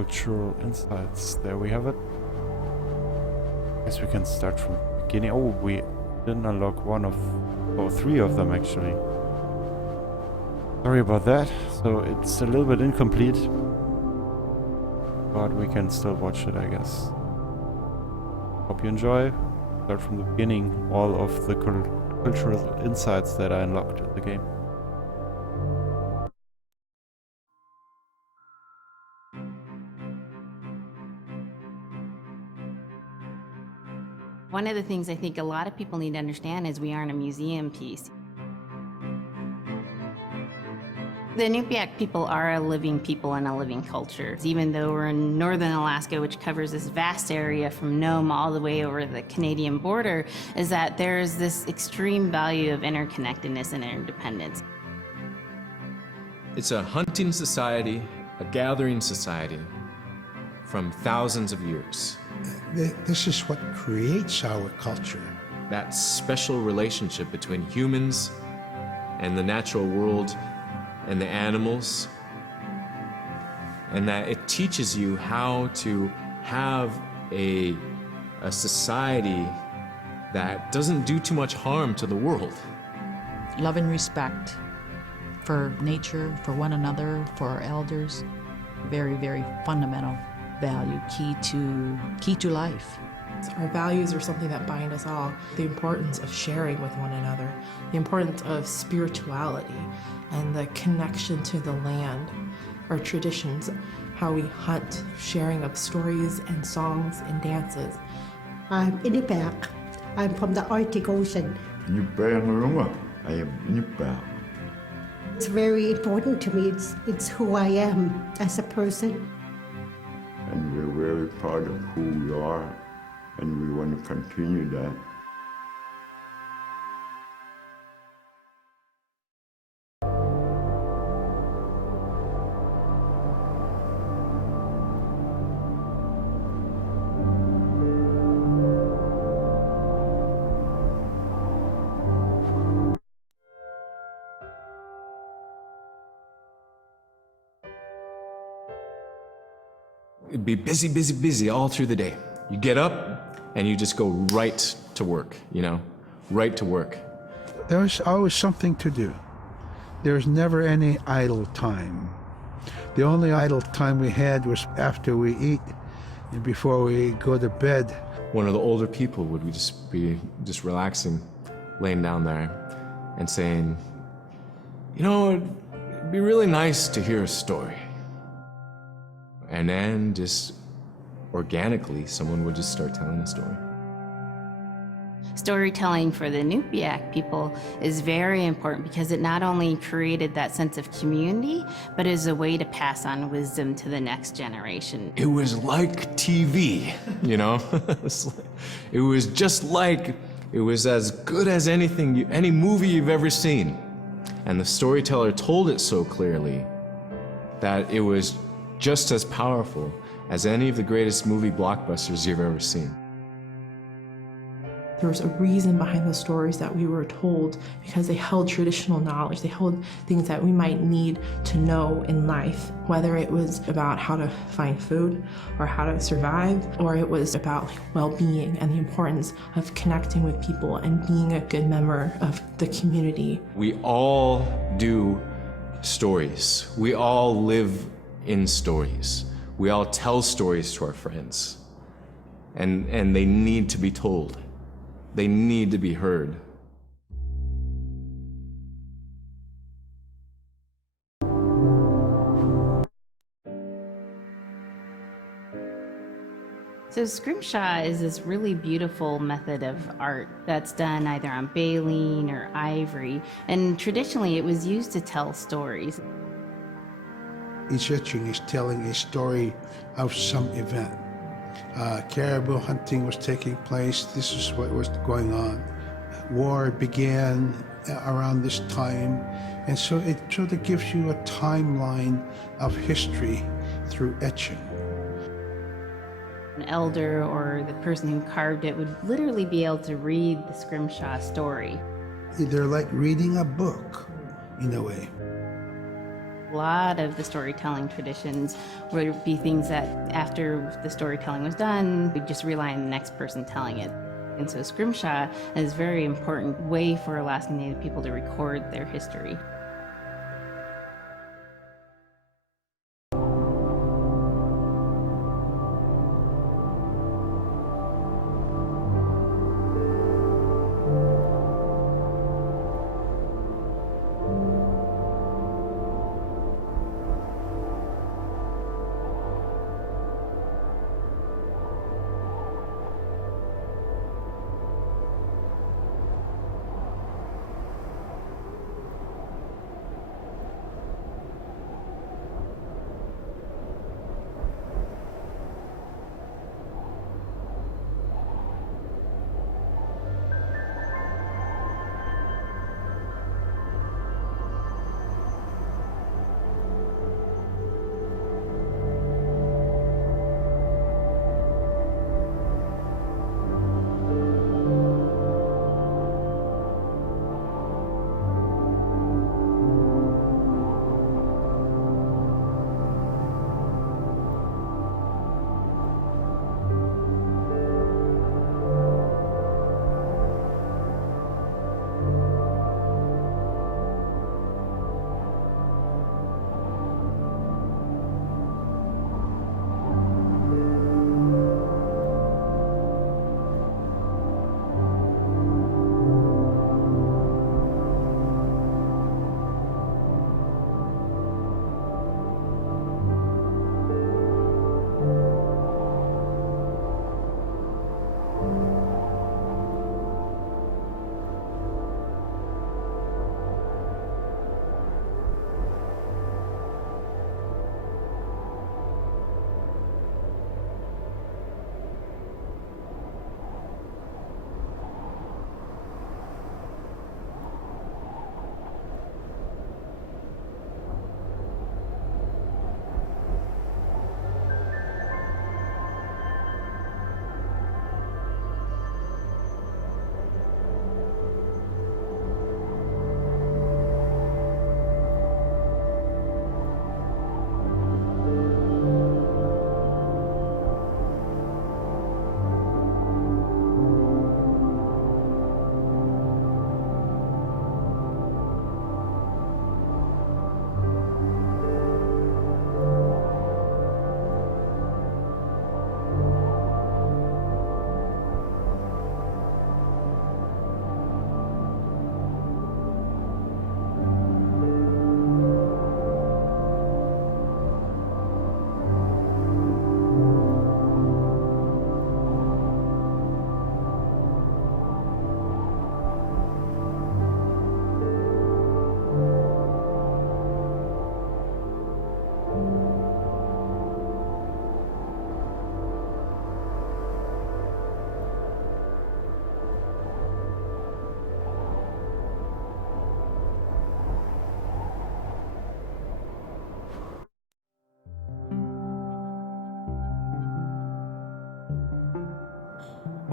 cultural insights. There we have it. Guess we can start from the beginning. Oh, we didn't unlock one of, or three of them actually. Sorry about that. So it's a little bit incomplete, but we can still watch it, I guess. Hope you enjoy. Start from the beginning, all of the cultural insights that I unlocked in the game. One of the things I think a lot of people need to understand is we aren't a museum piece. The Inupiaq people are a living people and a living culture. Even though we're in northern Alaska, which covers this vast area from Nome all the way over the Canadian border, is that there's this extreme value of interconnectedness and interdependence. It's a hunting society, a gathering society from thousands of years. This is what creates our culture. That special relationship between humans and the natural world and the animals, and that it teaches you how to have a society that doesn't do too much harm to the world. Love and respect for nature, for one another, for our elders. Very, very fundamental value, key to life. Our values are something that bind us all. The importance of sharing with one another, the importance of spirituality, and the connection to the land, our traditions, how we hunt, sharing of stories and songs and dances. I'm Innupiaq. I'm from the Arctic Ocean. Inŋitchuŋa. I am Innupiaq. It's very important to me. It's who I am as a person. And we're very proud of who we are, and we want to continue that. It'd be busy, busy, busy all through the day. You get up and you just go right to work, you know, right to work. There was always something to do. There was never any idle time. The only idle time we had was after we eat and before we go to bed. One of the older people would be just relaxing, laying down there and saying, you know, it'd be really nice to hear a story. And then just organically, someone would just start telling a story. Storytelling for the Inupiaq people is very important because it not only created that sense of community, but is a way to pass on wisdom to the next generation. It was like TV, you know? It was just like, it was as good as any movie you've ever seen. And the storyteller told it so clearly that it was just as powerful as any of the greatest movie blockbusters you've ever seen. There was a reason behind the stories that we were told because they held traditional knowledge. They held things that we might need to know in life, whether it was about how to find food or how to survive, or it was about well-being and the importance of connecting with people and being a good member of the community. We all do stories. We all live in stories. We all tell stories to our friends, and they need to be told. They need to be heard. So scrimshaw is this really beautiful method of art that's done either on baleen or ivory, and traditionally it was used to tell stories. Each etching is telling a story of some event. Caribou hunting was taking place. This is what was going on. War began around this time. And so it sort of gives you a timeline of history through etching. An elder or the person who carved it would literally be able to read the scrimshaw story. They're like reading a book, in a way. A lot of the storytelling traditions would be things that after the storytelling was done, we'd just rely on the next person telling it. And so scrimshaw is a very important way for Alaskan Native people to record their history.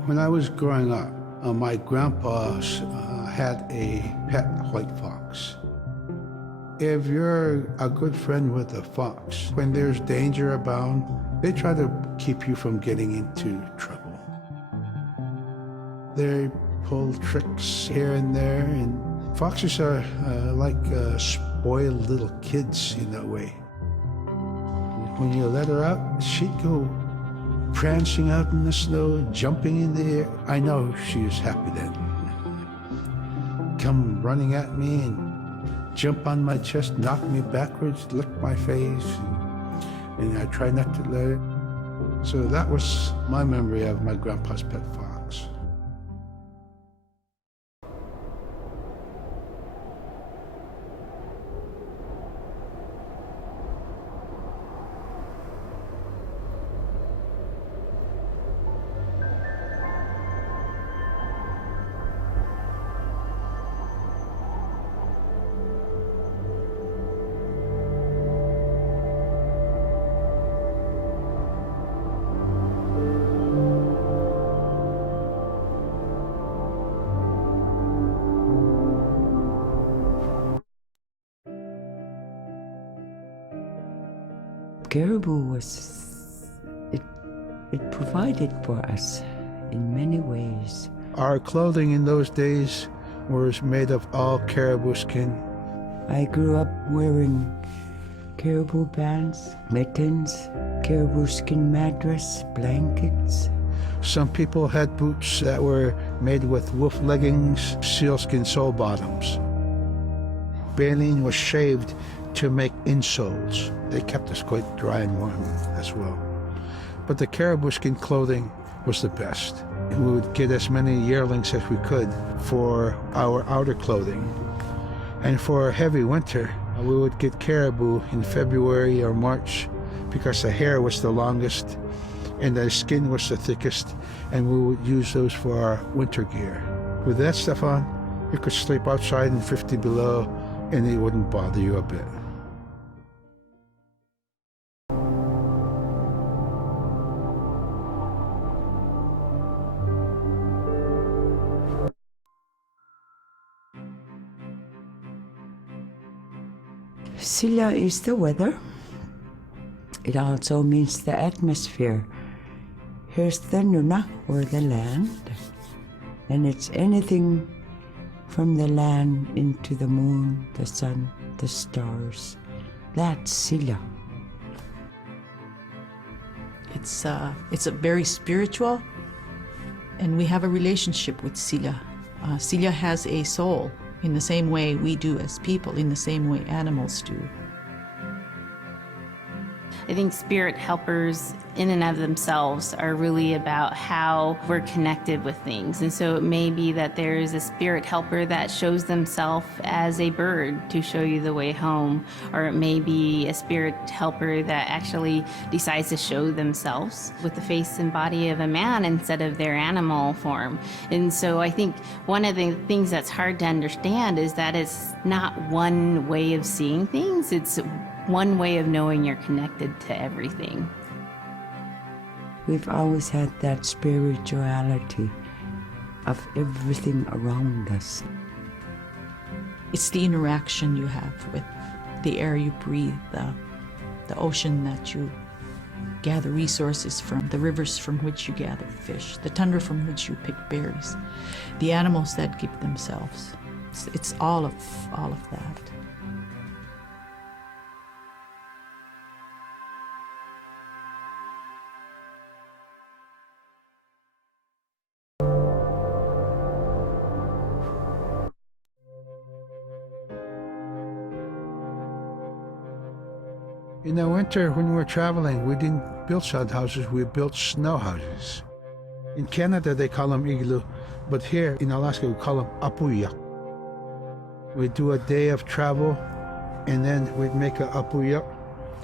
When I was growing up, my grandpa had a pet white fox. If you're a good friend with a fox, when there's danger abound, they try to keep you from getting into trouble. They pull tricks here and there, and foxes are like spoiled little kids in a way. When you let her out, she'd go prancing out in the snow, jumping in the air. I know she was happy then. Come running at me and jump on my chest, knock me backwards, lick my face, and I try not to let it. So that was my memory of my grandpa's pet fox. caribou was, it provided for us in many ways. Our clothing in those days was made of all caribou skin. I grew up wearing caribou pants, mittens, caribou skin mattress, blankets. Some people had boots that were made with wolf leggings, sealskin sole bottoms. Baleen was shaved to make insoles. They kept us quite dry and warm as well. But the caribou skin clothing was the best. We would get as many yearlings as we could for our outer clothing. And for heavy winter, we would get caribou in February or March because the hair was the longest and the skin was the thickest, and we would use those for our winter gear. With that stuff on, you could sleep outside in 50 below and it wouldn't bother you a bit. Silla is the weather. It also means the atmosphere. Here's the nuna, or the land. And it's anything from the land into the moon, the sun, the stars. That's Silla. It's a very spiritual, and we have a relationship with Silla. Silla has a soul in the same way we do as people, in the same way animals do. I think spirit helpers in and of themselves are really about how we're connected with things. And so it may be that there's a spirit helper that shows themselves as a bird to show you the way home, or it may be a spirit helper that actually decides to show themselves with the face and body of a man instead of their animal form. And so I think one of the things that's hard to understand is that it's not one way of seeing things, it's one way of knowing you're connected to everything. We've always had that spirituality of everything around us. It's the interaction you have with the air you breathe, the ocean that you gather resources from, the rivers from which you gather fish, the tundra from which you pick berries, the animals that give themselves. It's all of that. In the winter, when we were traveling, we didn't build sod houses, we built snow houses. In Canada, they call them igloo, but here in Alaska, we call them apuya. We'd do a day of travel, and then we'd make a apuya.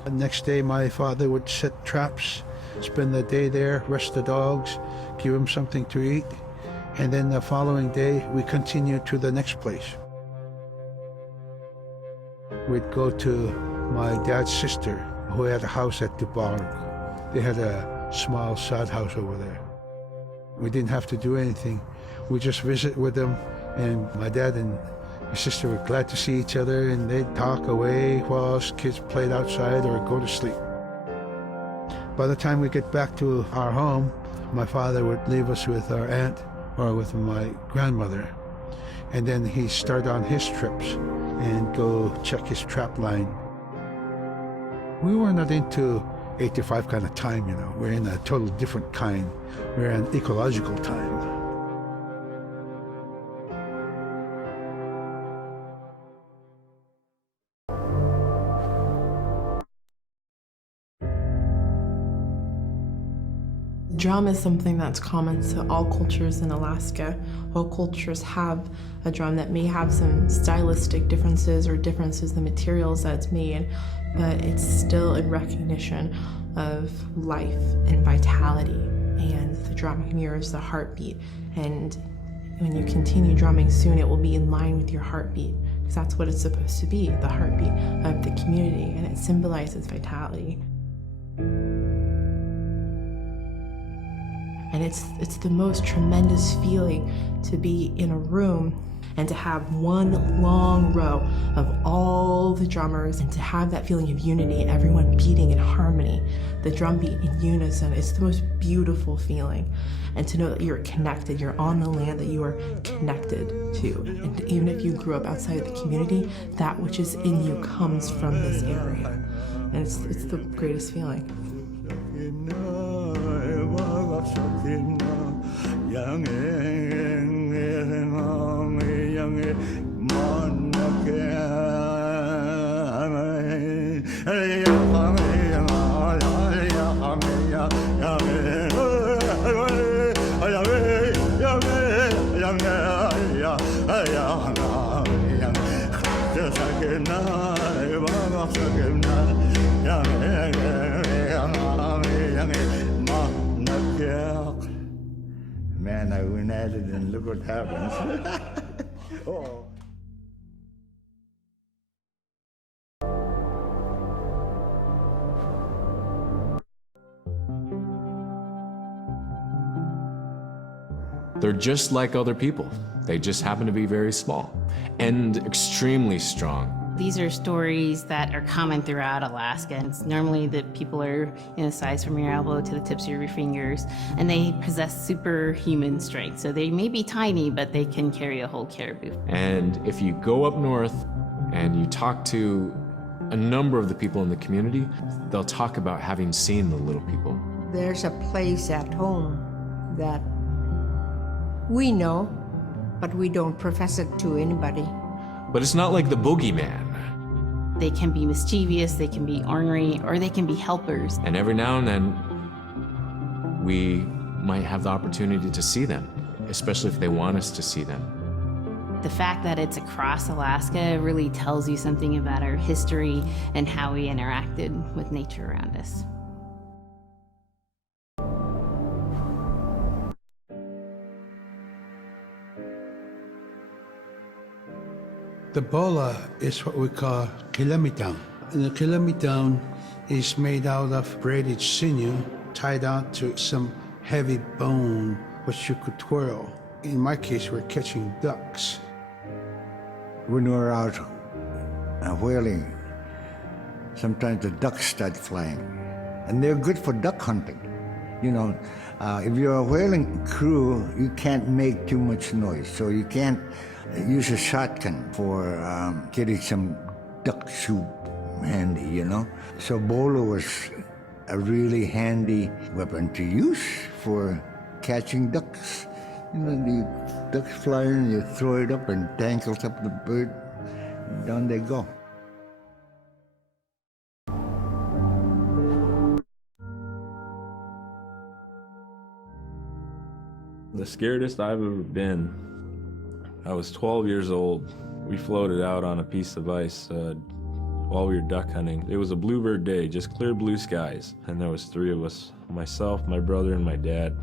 The next day, my father would set traps, spend the day there, rest the dogs, give them something to eat, and then the following day, we continued to the next place. We'd go to my dad's sister, who had a house at Dubarg. They had a small sod house over there. We didn't have to do anything. We just visit with them, and my dad and my sister were glad to see each other, and they'd talk away while us kids played outside or go to sleep. By the time we get back to our home, my father would leave us with our aunt or with my grandmother, and then he'd start on his trips and go check his trap line. We were not into 8 to 5 kind of time, you know. We're in a total different kind. We're in ecological time. Drum is something that's common to all cultures in Alaska. All cultures have a drum that may have some stylistic differences or differences in the materials that it's made, but it's still in recognition of life and vitality. And the drum mirrors the heartbeat. And when you continue drumming soon, it will be in line with your heartbeat, because that's what it's supposed to be, the heartbeat of the community, and it symbolizes vitality. And it's the most tremendous feeling to be in a room and to have one long row of all the drummers and to have that feeling of unity, everyone beating in harmony, the drum beat in unison. It's the most beautiful feeling. And to know that you're connected, you're on the land that you are connected to. And even if you grew up outside of the community, that which is in you comes from this area. And it's the greatest feeling. Man, I went at it and look what happens. Oh. They're just like other people. They just happen to be very small and extremely strong. These are stories that are common throughout Alaska. It's normally that people are in a size from your elbow to the tips of your fingers, and they possess superhuman strength. So they may be tiny, but they can carry a whole caribou. And if you go up north and you talk to a number of the people in the community, they'll talk about having seen the little people. There's a place at home that we know, but we don't profess it to anybody. But it's not like the boogeyman. They can be mischievous, they can be ornery, or they can be helpers. And every now and then, we might have the opportunity to see them, especially if they want us to see them. The fact that it's across Alaska really tells you something about our history and how we interacted with nature around us. The bola is what we call kilamitang. And the kilamitang is made out of braided sinew tied out to some heavy bone which you could twirl. In my case, we're catching ducks. When we're out whaling, sometimes the ducks start flying. And they're good for duck hunting. You know, if you're a whaling crew, you can't make too much noise, so you can't use a shotgun for getting some duck soup handy, you know? So bolo was a really handy weapon to use for catching ducks. You know, the ducks fly in, you throw it up and tangles up the bird, and down they go. The scariest I've ever been, I was 12 years old. We floated out on a piece of ice while we were duck hunting. It was a bluebird day, just clear blue skies. And there was 3 of us, myself, my brother, and my dad.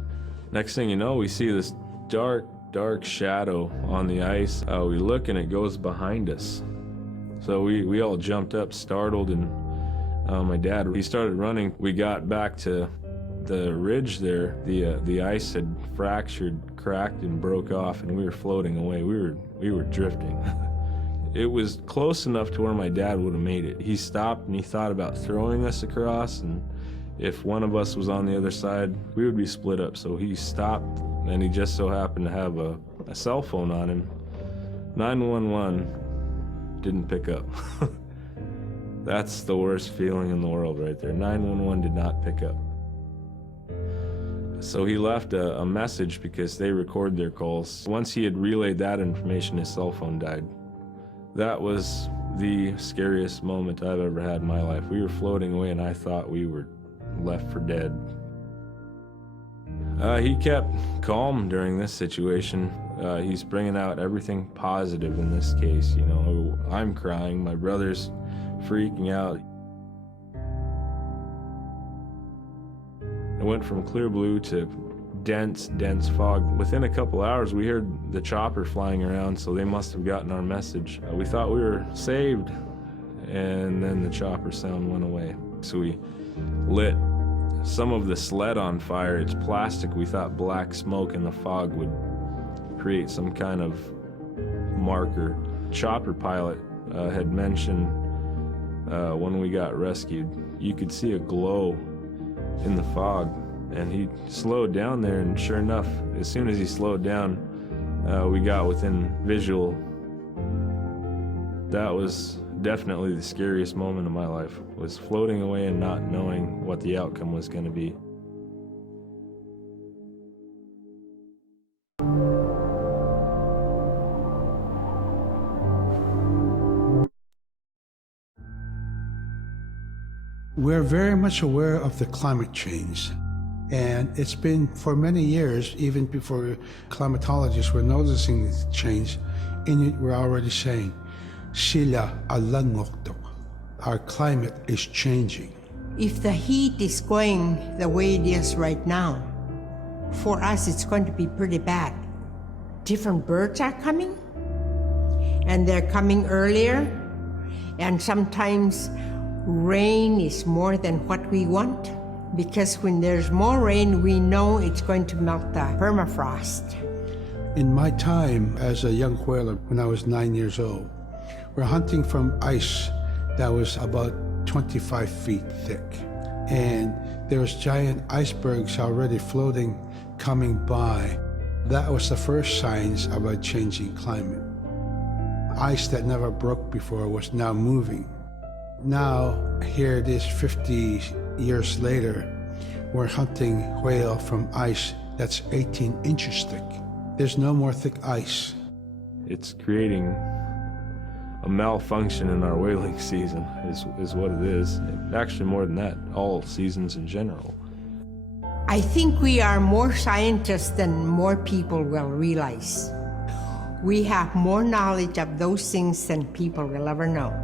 Next thing you know, we see this dark, dark shadow on the ice. We look and it goes behind us. So we all jumped up, startled, and my dad, he started running. We got back to the ridge there. The ice had fractured, cracked, and broke off, and we were floating away. We were drifting. It was close enough to where my dad would have made it. He stopped and he thought about throwing us across, and if one of us was on the other side, we would be split up. So he stopped, and he just so happened to have a cell phone on him. 911 didn't pick up. That's the worst feeling in the world right there. 911 did not pick up. So he left a message because they record their calls. Once he had relayed that information, his cell phone died. That was the scariest moment I've ever had in my life. We were floating away and I thought we were left for dead. He kept calm during this situation. He's bringing out everything positive in this case. You know, I'm crying, my brother's freaking out. It went from clear blue to dense, dense fog. Within a couple hours, we heard the chopper flying around, so they must have gotten our message. We thought we were saved, and then the chopper sound went away. So we lit some of the sled on fire. It's plastic. We thought black smoke in the fog would create some kind of marker. Chopper pilot had mentioned when we got rescued, you could see a glow in the fog, and he slowed down there, and sure enough, as soon as he slowed down, we got within visual. That was definitely the scariest moment of my life, was floating away and not knowing what the outcome was going to be. We're very much aware of the climate change. And it's been for many years, even before climatologists were noticing this change, Inuit were already saying, Sila alangokto. Our climate is changing. If the heat is going the way it is right now, for us it's going to be pretty bad. Different birds are coming, and they're coming earlier, and sometimes rain is more than what we want, because when there's more rain, we know it's going to melt the permafrost. In my time as a young whaler, when I was 9 years old, we're hunting from ice that was about 25 feet thick. And there was giant icebergs already floating, coming by. That was the first signs of a changing climate. Ice that never broke before was now moving. Now, here it is 50 years later, we're hunting whale from ice that's 18 inches thick. There's no more thick ice. It's creating a malfunction in our whaling season, is what it is. And actually, more than that, all seasons in general. I think we are more scientists than more people will realize. We have more knowledge of those things than people will ever know.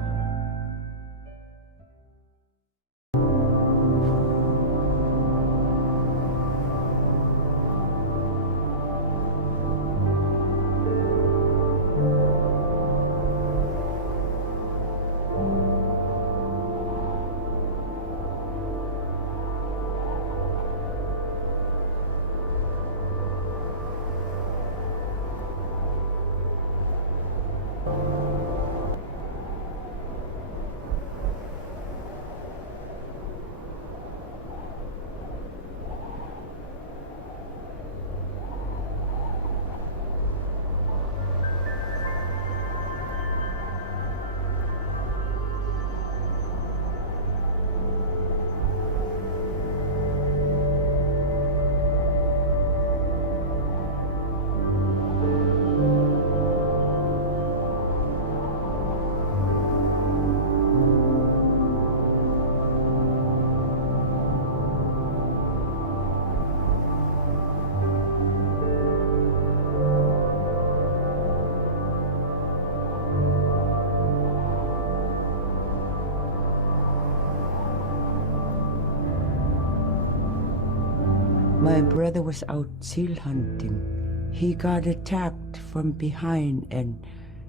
My brother was out seal hunting. He got attacked from behind and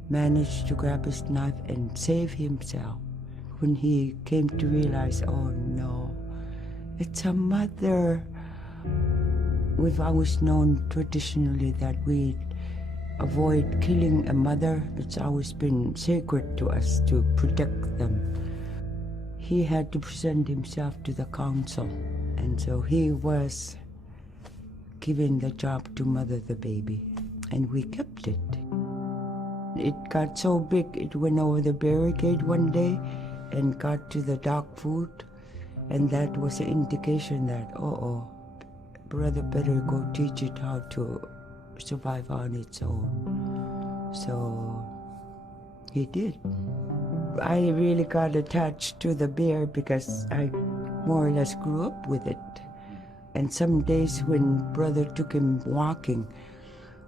managed to grab his knife and save himself. When he came to realize, oh no, it's a mother. We've always known traditionally that we avoid killing a mother. It's always been sacred to us to protect them. He had to present himself to the council, and so he was given the job to mother the baby, and we kept it. It got so big, it went over the barricade one day and got to the dog food, and that was an indication that, brother better go teach it how to survive on its own. So he did. I really got attached to the bear because I more or less grew up with it. And some days when brother took him walking,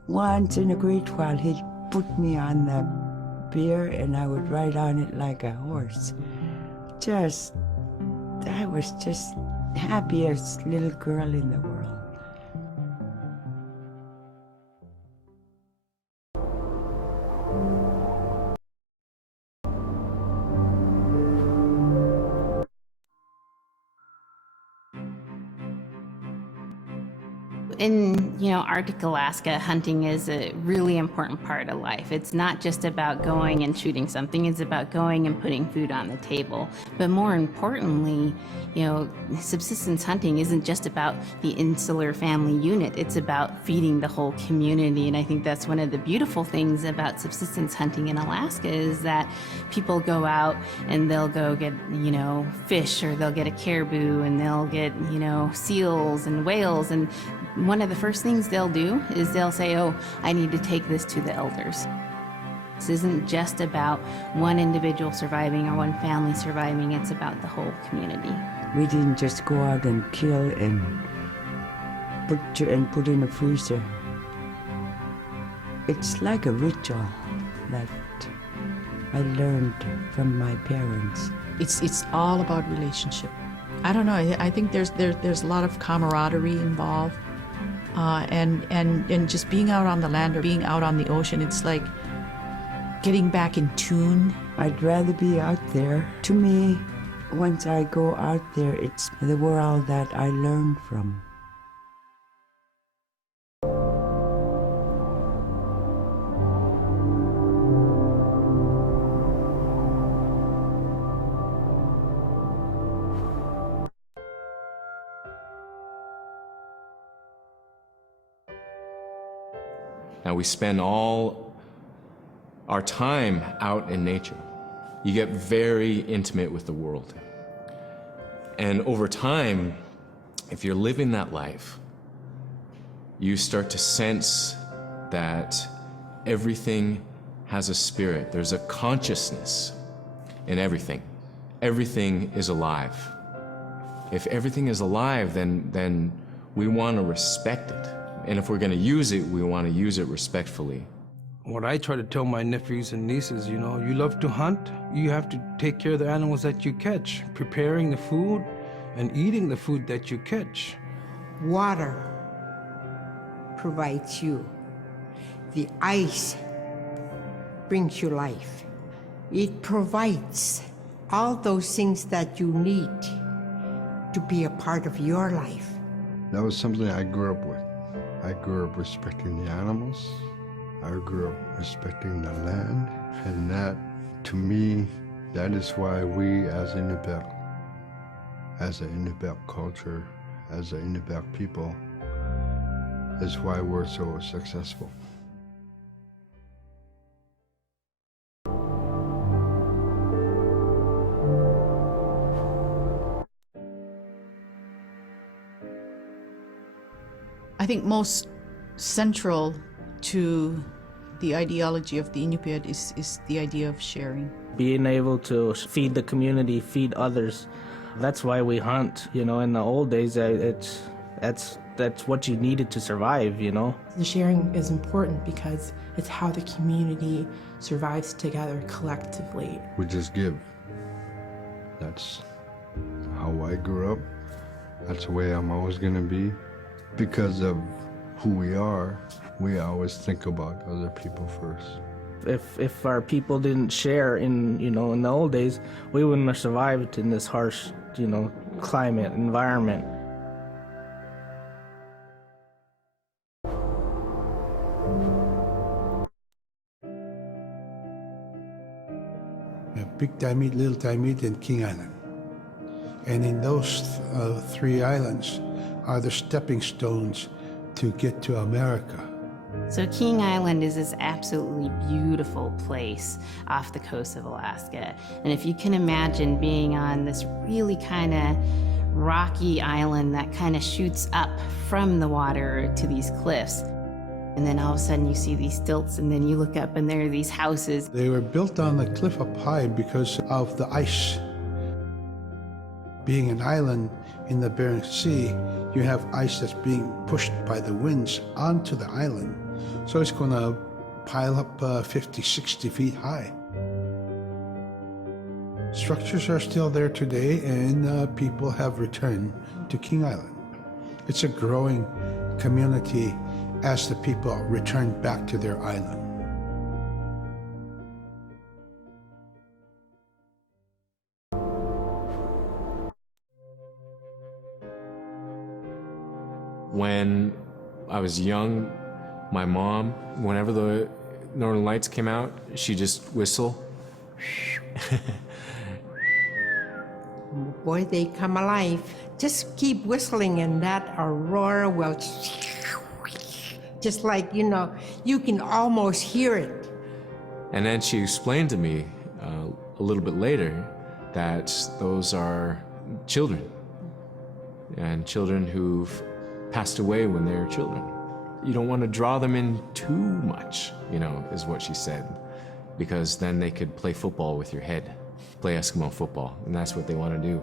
once in a great while he'd put me on the bear and I would ride on it like a horse. I was just happiest little girl in the world. in, Arctic Alaska, hunting is a really important part of life. It's not just about going and shooting something, it's about going and putting food on the table. But more importantly, subsistence hunting isn't just about the insular family unit, it's about feeding the whole community. And I think that's one of the beautiful things about subsistence hunting in Alaska is that people go out and they'll go get, fish, or they'll get a caribou, and they'll get, seals and whales. And one of the first things they'll do is they'll say, oh, I need to take this to the elders. This isn't just about one individual surviving or one family surviving, it's about the whole community. We didn't just go out and kill and put in a freezer. It's like a ritual that I learned from my parents. It's all about relationship. I don't know. I think there's a lot of camaraderie involved, and just being out on the land or being out on the ocean. It's like getting back in tune. I'd rather be out there. To me, once I go out there, it's the world that I learn from. Now we spend all our time out in nature. You get very intimate with the world. And over time, if you're living that life, you start to sense that everything has a spirit. There's a consciousness in everything. Everything is alive. If everything is alive, then we want to respect it. And if we're going to use it, we want to use it respectfully. What I try to tell my nephews and nieces, you love to hunt, you have to take care of the animals that you catch, preparing the food and eating the food that you catch. Water provides you. The ice brings you life. It provides all those things that you need to be a part of your life. That was something I grew up with. I grew up respecting the animals. I grew up respecting the land. And that, to me, that is why we as Inupiaq, as an Inupiaq culture, as an Inupiaq people, is why we're so successful. I think most central to the ideology of the Inupiat is the idea of sharing. Being able to feed the community, feed others. That's why we hunt. In the old days, that's what you needed to survive. The sharing is important because it's how the community survives together collectively. We just give. That's how I grew up. That's the way I'm always going to be. Because of who we are, we always think about other people first. If our people didn't share in the old days, we wouldn't have survived in this harsh, climate, environment. Big Diamond, Little Diamond, and King Island. And in those three islands are the stepping stones to get to America. So King Island is this absolutely beautiful place off the coast of Alaska. And if you can imagine being on this really kind of rocky island that kind of shoots up from the water to these cliffs, and then all of a sudden you see these stilts, and then you look up and there are these houses. They were built on the cliff up high because of the ice. Being an island in the Bering Sea, you have ice that's being pushed by the winds onto the island. So it's going to pile up 50, 60 feet high. Structures are still there today, and people have returned to King Island. It's a growing community as the people return back to their island. When I was young, my mom, whenever the Northern Lights came out, she'd just whistle. Boy, they come alive. Just keep whistling and that aurora will, just like, you can almost hear it. And then she explained to me a little bit later that those are children, and children who've passed away when they were children. You don't want to draw them in too much, is what she said, because then they could play football with your head, play Eskimo football, and that's what they want to do.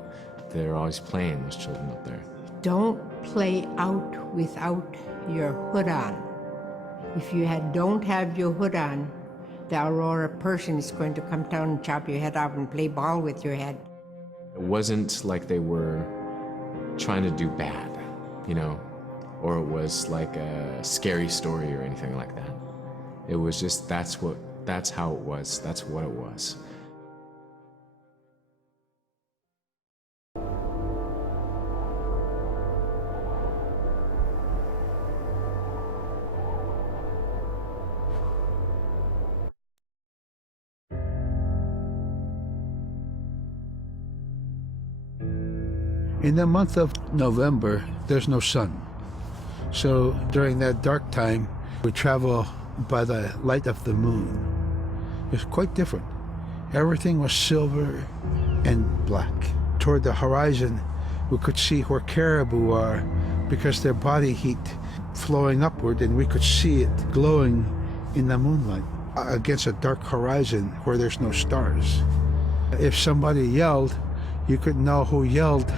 They're always playing, those children up there. Don't play out without your hood on. If you don't have your hood on, the aurora person is going to come down and chop your head off and play ball with your head. It wasn't like they were trying to do bad, or it was like a scary story or anything like that. It was just, that's how it was, that's what it was. In the month of November, there's no sun. So during that dark time, we travel by the light of the moon. It's quite different. Everything was silver and black. Toward the horizon, we could see where caribou are because their body heat flowing upward, and we could see it glowing in the moonlight against a dark horizon where there's no stars. If somebody yelled, you could know who yelled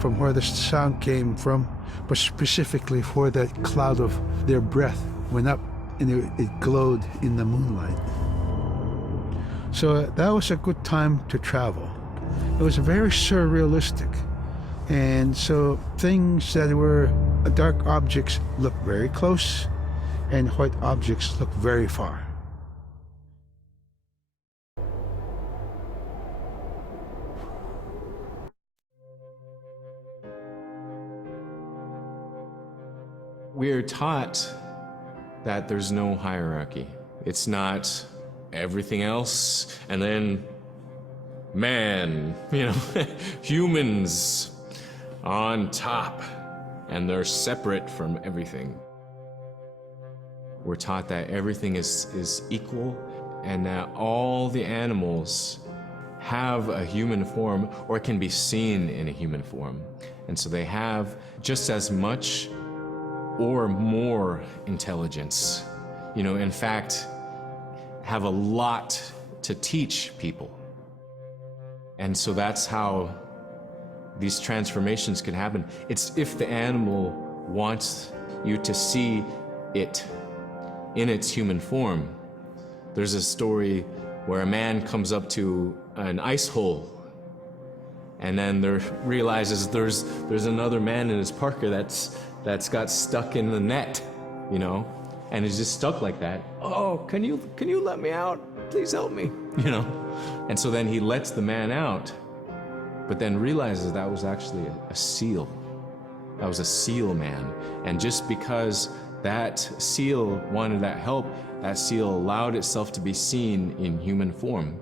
from where the sound came from, but specifically where that cloud of their breath went up and it glowed in the moonlight. So that was a good time to travel. It was very surrealistic. And so things that were dark objects look very close, and white objects look very far. We're taught that there's no hierarchy. It's not everything else and then man, humans on top, and they're separate from everything. We're taught that everything is equal, and that all the animals have a human form or can be seen in a human form. And so they have just as much or more intelligence, in fact, have a lot to teach people. And so that's how these transformations can happen. It's if the animal wants you to see it in its human form. There's a story where a man comes up to an ice hole, and then realizes there's another man in his parka that's got stuck in the net, and is just stuck like that. Oh, can you let me out? Please help me, And so then he lets the man out, but then realizes that was actually a seal. That was a seal man. And just because that seal wanted that help, that seal allowed itself to be seen in human form.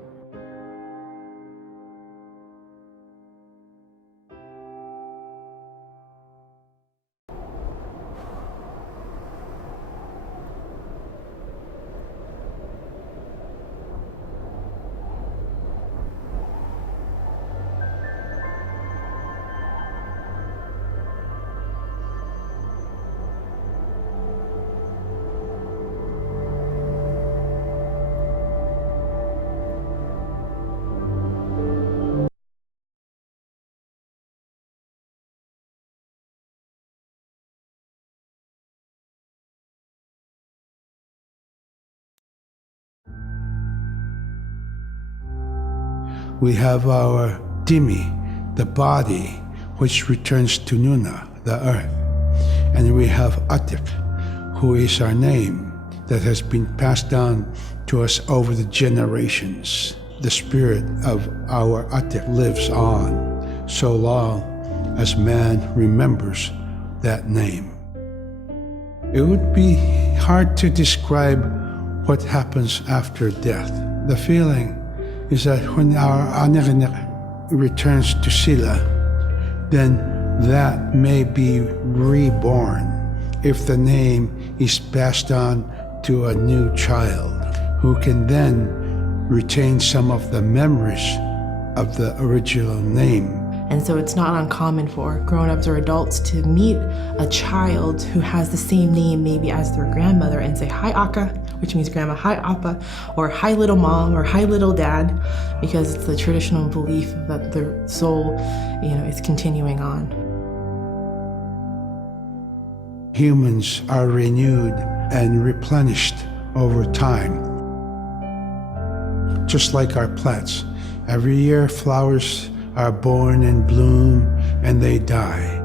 We have our Dimi, the body, which returns to Nuna, the earth. And we have Atik, who is our name that has been passed down to us over the generations. The spirit of our Atik lives on so long as man remembers that name. It would be hard to describe what happens after death. The feeling is that when our anak returns to Sila, then that may be reborn if the name is passed on to a new child who can then retain some of the memories of the original name. And so it's not uncommon for grown-ups or adults to meet a child who has the same name maybe as their grandmother and say, "Hi, Aka," which means grandma, "Hi, Appa," or "Hi, little mom," or "Hi, little dad," because it's the traditional belief that their soul, is continuing on. Humans are renewed and replenished over time. Just like our plants. Every year, flowers are born and bloom and they die.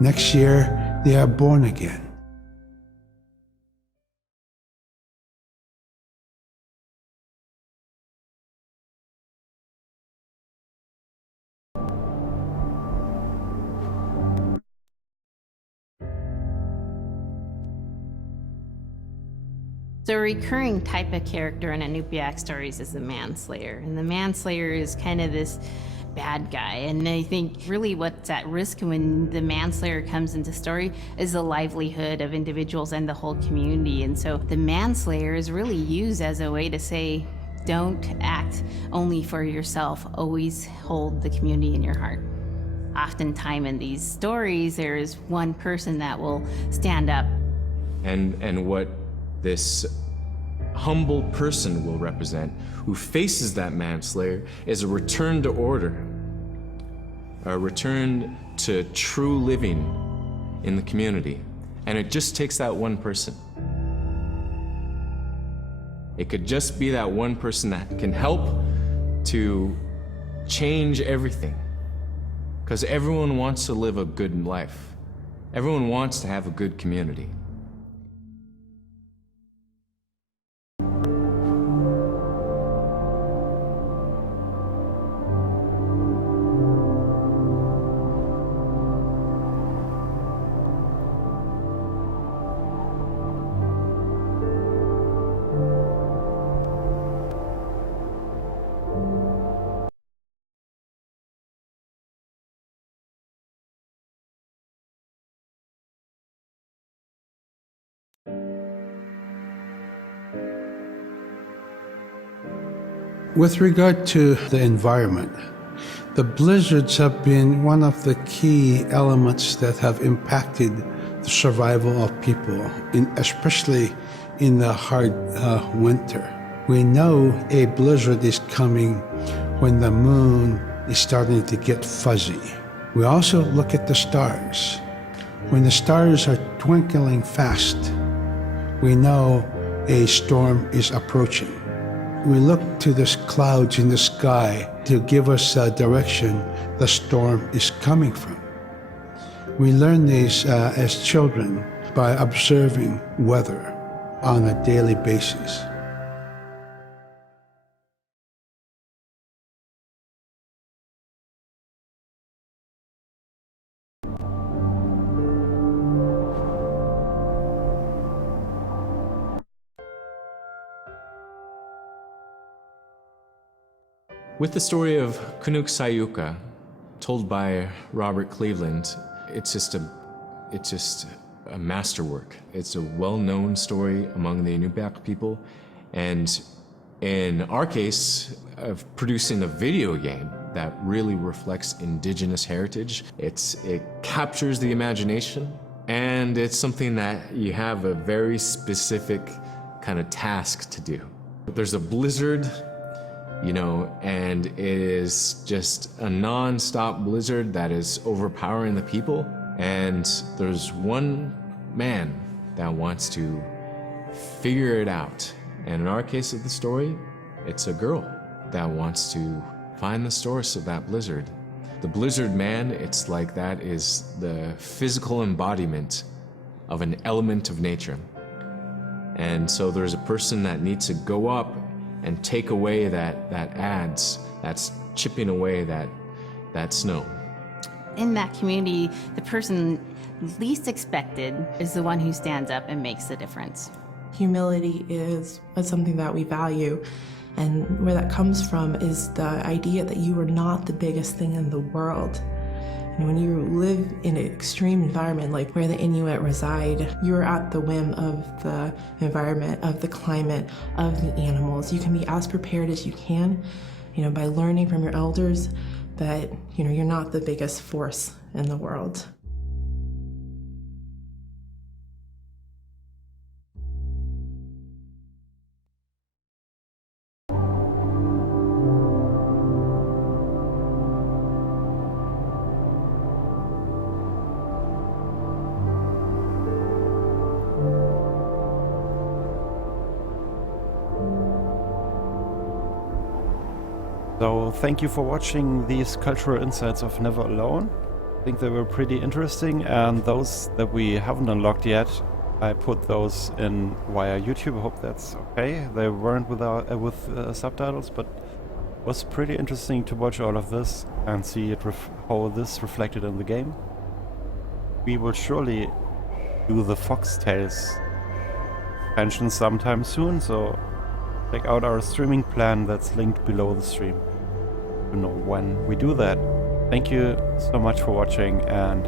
Next year, they are born again. So a recurring type of character in Inupiaq stories is the manslayer. And the manslayer is kind of this bad guy. And I think really what's at risk when the manslayer comes into story is the livelihood of individuals and the whole community. And so the manslayer is really used as a way to say, don't act only for yourself, always hold the community in your heart. Oftentimes in these stories, there is one person that will stand up. And what this humble person will represent, who faces that manslayer, is a return to order, a return to true living in the community. And it just takes that one person. It could just be that one person that can help to change everything. Because everyone wants to live a good life. Everyone wants to have a good community. With regard to the environment, the blizzards have been one of the key elements that have impacted the survival of people, especially in the hard winter. We know a blizzard is coming when the moon is starting to get fuzzy. We also look at the stars. When the stars are twinkling fast, we know a storm is approaching. We look to the clouds in the sky to give us a direction the storm is coming from. We learn these as children by observing weather on a daily basis. With the story of Inŋitchuŋa, told by Robert Cleveland, it's just a masterwork. It's a well-known story among the Inupiaq people, and in our case, of producing a video game that really reflects indigenous heritage. It captures the imagination, and it's something that you have a very specific kind of task to do. There's a blizzard, and it is just a non-stop blizzard that is overpowering the people. And there's one man that wants to figure it out. And in our case of the story, it's a girl that wants to find the source of that blizzard. The blizzard man, it's like that is the physical embodiment of an element of nature. And so there's a person that needs to go up and take away that adze, that's chipping away that snow. In that community, the person least expected is the one who stands up and makes the difference. Humility is something that we value, and where that comes from is the idea that you are not the biggest thing in the world. And when you live in an extreme environment like where the Inuit reside, you're at the whim of the environment, of the climate, of the animals. You can be as prepared as you can, by learning from your elders, but you're not the biggest force in the world. So thank you for watching these cultural insights of Never Alone. I think they were pretty interesting, and those that we haven't unlocked yet, I put those in via YouTube. I hope that's okay. They weren't with subtitles, but it was pretty interesting to watch all of this and see how this reflected in the game. We will surely do the Foxtails expansion sometime soon, so check out our streaming plan that's linked below the stream to know when we do that. Thank you so much for watching and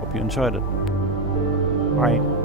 hope you enjoyed it. Bye.